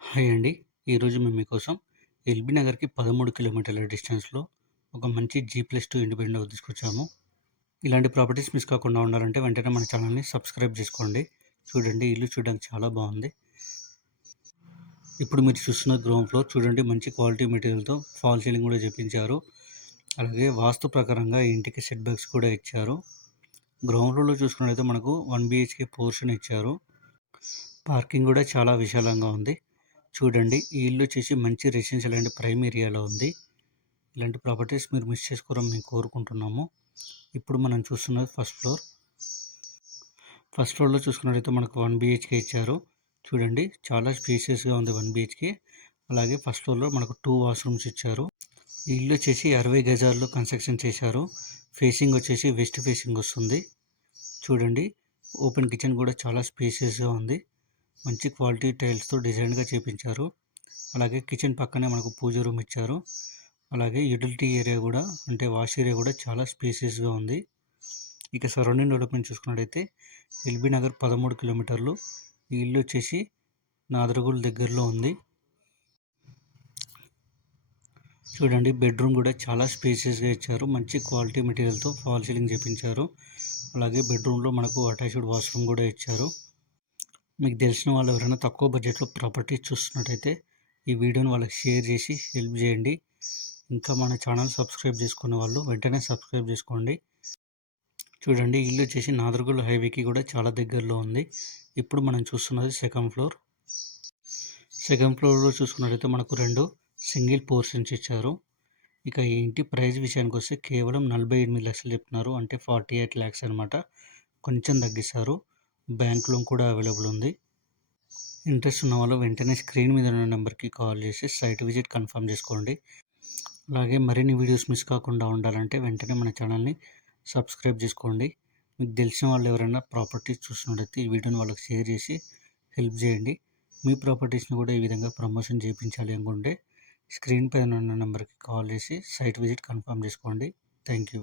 Hi అండి. ఈరోజు మేము మీకోసం ఎల్బీ నగర్‌కి 13 కిలోమీటర్ల డిస్టెన్స్‌లో ఒక మంచి జీ+2 ఇండిపెండెంట్ హౌస్ తీసుకొచ్చాము. ఇలాంటి ప్రాపర్టీస్ మిస్ కాకుండా ఉండాలంటే వెంటనే మన ఛానల్‌ని సబ్స్క్రైబ్ చేసుకోండి. చూడండి, ఇల్లు చూడడానికి చాలా బాగుంది. ఇప్పుడు మీరు చూస్తున్న గ్రౌండ్ ఫ్లోర్ చూడండి, మంచి క్వాలిటీ మెటీరియల్‌తో ఫాల్ సీలింగ్ కూడా చేపించారు. అలాగే వాస్తు ప్రకారంగా ఈ ఇంటికి సెట్ బ్యాక్స్ కూడా ఇచ్చారు. గ్రౌండ్ ఫ్లోర్‌లో చూసుకున్నట్లయితే మనకు 1 బీహెచ్‌కే పోర్షన్ ఇచ్చారు. పార్కింగ్ కూడా చాలా విశాలంగా ఉంది. చూడండి, ఈ ఇల్లు వచ్చేసి మంచి రెసిడెన్షియల్ అండ్ ప్రైమ్ ఏరియాలో ఉంది. ఇలాంటి ప్రాపర్టీస్ మీరు మిస్ చేసుకోరని మేము కోరుకుంటున్నాము. ఇప్పుడు మనం చూస్తున్నది ఫస్ట్ ఫ్లోర్. ఫస్ట్ ఫ్లోర్లో చూసుకున్నట్లయితే మనకు 1 బీహెచ్కే ఇచ్చారు. చూడండి, చాలా స్పేసియస్గా ఉంది 1 బీహెచ్కే. అలాగే ఫస్ట్ ఫ్లోర్లో మనకు 2 వాష్రూమ్స్ ఇచ్చారు. ఈ ఇల్లు వచ్చేసి 60 గజాల్లో కన్స్ట్రక్షన్ చేశారు. ఫేసింగ్ వచ్చేసి వెస్ట్ ఫేసింగ్ వస్తుంది. చూడండి, ఓపెన్ కిచెన్ కూడా చాలా స్పేసియస్గా ఉంది. మంచి క్వాలిటీ టైల్స్తో డిజైన్గా చేపించారు. అలాగే కిచెన్ పక్కనే మనకు పూజ రూమ్ ఇచ్చారు. అలాగే యూటిలిటీ ఏరియా కూడా, అంటే వాష్ ఏరియా కూడా చాలా స్పేసియస్గా ఉంది. ఇక సరౌండింగ్ డెవలప్మెంట్ చూసుకున్నట్టయితే ఎల్బీ నగర్ 13 కిలోమీటర్లు. ఈ ఇల్లు వచ్చేసి నాదరగూల్ దగ్గరలో ఉంది. చూడండి, బెడ్రూమ్ కూడా చాలా స్పేసియస్గా ఇచ్చారు. మంచి క్వాలిటీ మెటీరియల్తో ఫాల్ సీలింగ్ చేపించారు. అలాగే బెడ్రూమ్లో మనకు అటాచ్డ్ వాష్రూమ్ కూడా ఇచ్చారు. మీకు తెలిసిన వాళ్ళు ఎవరైనా తక్కువ బడ్జెట్లో ప్రాపర్టీస్ చూస్తున్నట్టయితే ఈ వీడియోని వాళ్ళకి షేర్ చేసి హెల్ప్ చేయండి. ఇంకా మన ఛానల్ సబ్స్క్రైబ్ చేసుకునే వాళ్ళు వెంటనే సబ్స్క్రైబ్ చేసుకోండి. చూడండి, ఇల్లు వచ్చేసి నాదర్గూల్ హైవేకి కూడా చాలా దగ్గరలో ఉంది. ఇప్పుడు మనం చూస్తున్నది సెకండ్ ఫ్లోర్. సెకండ్ ఫ్లోర్లో చూసుకున్నట్లయితే మనకు 2 సింగిల్ పోర్షన్స్ ఇచ్చారు. ఇక ఈ ఇంటి ప్రైస్ విషయానికి వస్తే కేవలం 48 లక్షలు చెప్తున్నారు, అంటే 48 ల్యాక్స్ అనమాట. కొంచెం తగ్గిస్తారు. బ్యాంక్ లోన్ కూడా అవైలబుల్ ఉంది. ఇంట్రెస్ట్ ఉన్న వాళ్ళు వెంటనే స్క్రీన్ మీద ఉన్న నెంబర్కి కాల్ చేసి సైట్ విజిట్ కన్ఫర్మ్ చేసుకోండి. అలాగే మరిన్ని వీడియోస్ మిస్ కాకుండా ఉండాలంటే వెంటనే మన ఛానల్ని సబ్స్క్రైబ్ చేసుకోండి. మీకు తెలిసిన వాళ్ళు ఎవరైనా ప్రాపర్టీస్ చూస్తున్నట్టయితే ఈ వీడియోని వాళ్ళకి షేర్ చేసి హెల్ప్ చేయండి. మీ ప్రాపర్టీస్ని కూడా ఈ విధంగా ప్రమోషన్ చేయించాలి అనుకుంటే స్క్రీన్ పైన ఉన్న నెంబర్కి కాల్ చేసి సైట్ విజిట్ కన్ఫర్మ్ చేసుకోండి. Thank you.